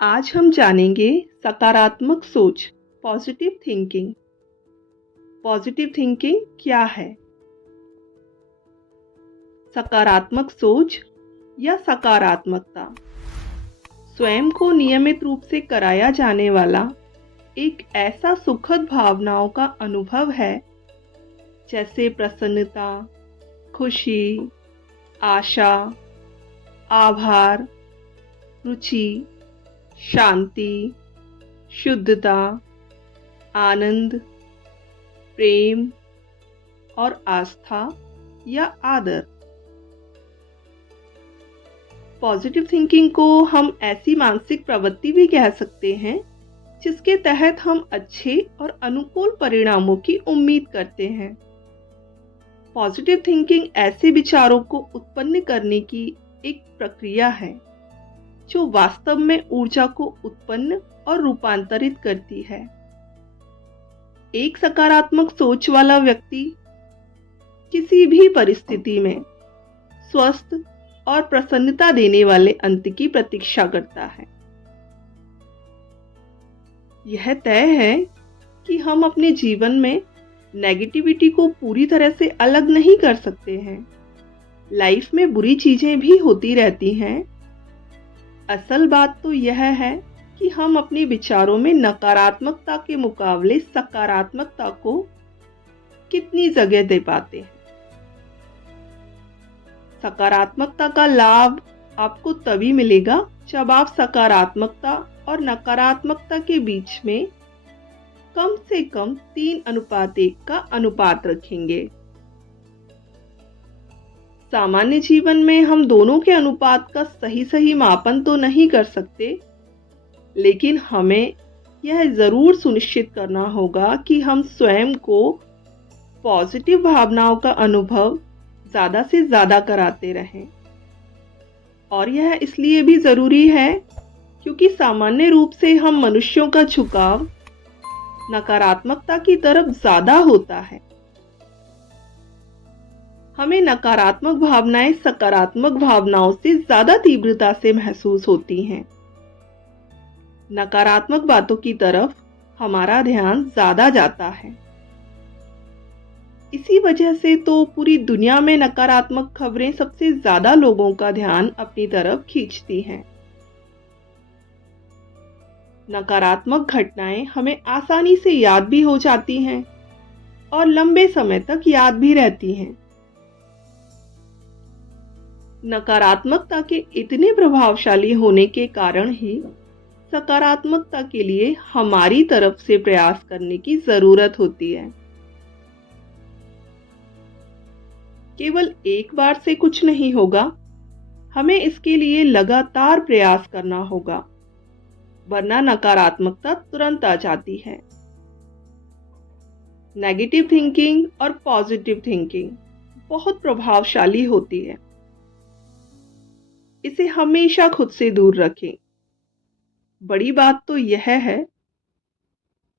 आज हम जानेंगे सकारात्मक सोच, पॉजिटिव थिंकिंग। पॉजिटिव थिंकिंग क्या है? सकारात्मक सोच या सकारात्मकता स्वयं को नियमित रूप से कराया जाने वाला एक ऐसा सुखद भावनाओं का अनुभव है, जैसे प्रसन्नता, खुशी, आशा, आभार, रुचि, शांति, शुद्धता, आनंद, प्रेम और आस्था या आदर। पॉजिटिव थिंकिंग को हम ऐसी मानसिक प्रवृत्ति भी कह सकते हैं जिसके तहत हम अच्छे और अनुकूल परिणामों की उम्मीद करते हैं। पॉजिटिव थिंकिंग ऐसे विचारों को उत्पन्न करने की एक प्रक्रिया है जो वास्तव में ऊर्जा को उत्पन्न और रूपांतरित करती है। एक सकारात्मक सोच वाला व्यक्ति किसी भी परिस्थिति में स्वस्थ और प्रसन्नता देने वाले अंत की प्रतीक्षा करता है। यह तय है कि हम अपने जीवन में नेगेटिविटी को पूरी तरह से अलग नहीं कर सकते हैं। लाइफ में बुरी चीजें भी होती रहती हैं। असल बात तो यह है कि हम अपने विचारों में नकारात्मकता के मुकाबले सकारात्मकता को कितनी जगह दे पाते हैं। सकारात्मकता का लाभ आपको तभी मिलेगा जब आप सकारात्मकता और नकारात्मकता के बीच में कम से कम 3:1 का अनुपात रखेंगे। सामान्य जीवन में हम दोनों के अनुपात का सही मापन तो नहीं कर सकते, लेकिन हमें यह जरूर सुनिश्चित करना होगा कि हम स्वयं को पॉजिटिव भावनाओं का अनुभव ज्यादा से ज्यादा कराते रहें। और यह इसलिए भी जरूरी है क्योंकि सामान्य रूप से हम मनुष्यों का झुकाव नकारात्मकता की तरफ ज्यादा होता है। हमें नकारात्मक भावनाएं सकारात्मक भावनाओं से ज्यादा तीव्रता से महसूस होती हैं। नकारात्मक बातों की तरफ हमारा ध्यान ज्यादा जाता है। इसी वजह से तो पूरी दुनिया में नकारात्मक खबरें सबसे ज्यादा लोगों का ध्यान अपनी तरफ खींचती हैं। नकारात्मक घटनाएं हमें आसानी से याद भी हो जाती हैं और लंबे समय तक याद भी रहती हैं। नकारात्मकता के इतने प्रभावशाली होने के कारण ही सकारात्मकता के लिए हमारी तरफ से प्रयास करने की जरूरत होती है। केवल एक बार से कुछ नहीं होगा, हमें इसके लिए लगातार प्रयास करना होगा, वरना नकारात्मकता तुरंत आ जाती है। नेगेटिव थिंकिंग और पॉजिटिव थिंकिंग बहुत प्रभावशाली होती है। इसे हमेशा खुद से दूर रखें। बड़ी बात तो यह है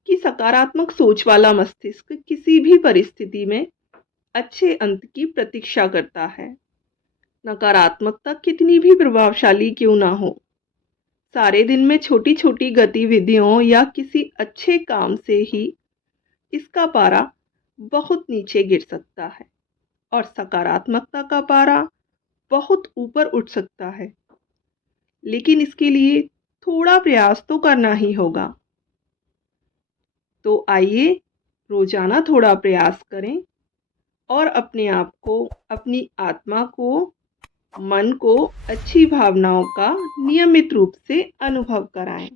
कि सकारात्मक सोच वाला मस्तिष्क किसी भी परिस्थिति में अच्छे अंत की प्रतीक्षा करता है। नकारात्मकता कितनी भी प्रभावशाली क्यों ना हो, सारे दिन में छोटी छोटी गतिविधियों या किसी अच्छे काम से ही इसका पारा बहुत नीचे गिर सकता है और सकारात्मकता का पारा बहुत ऊपर उठ सकता है। लेकिन इसके लिए थोड़ा प्रयास तो करना ही होगा। तो आइए रोजाना थोड़ा प्रयास करें और अपने आप को, अपनी आत्मा को, मन को अच्छी भावनाओं का नियमित रूप से अनुभव कराएं।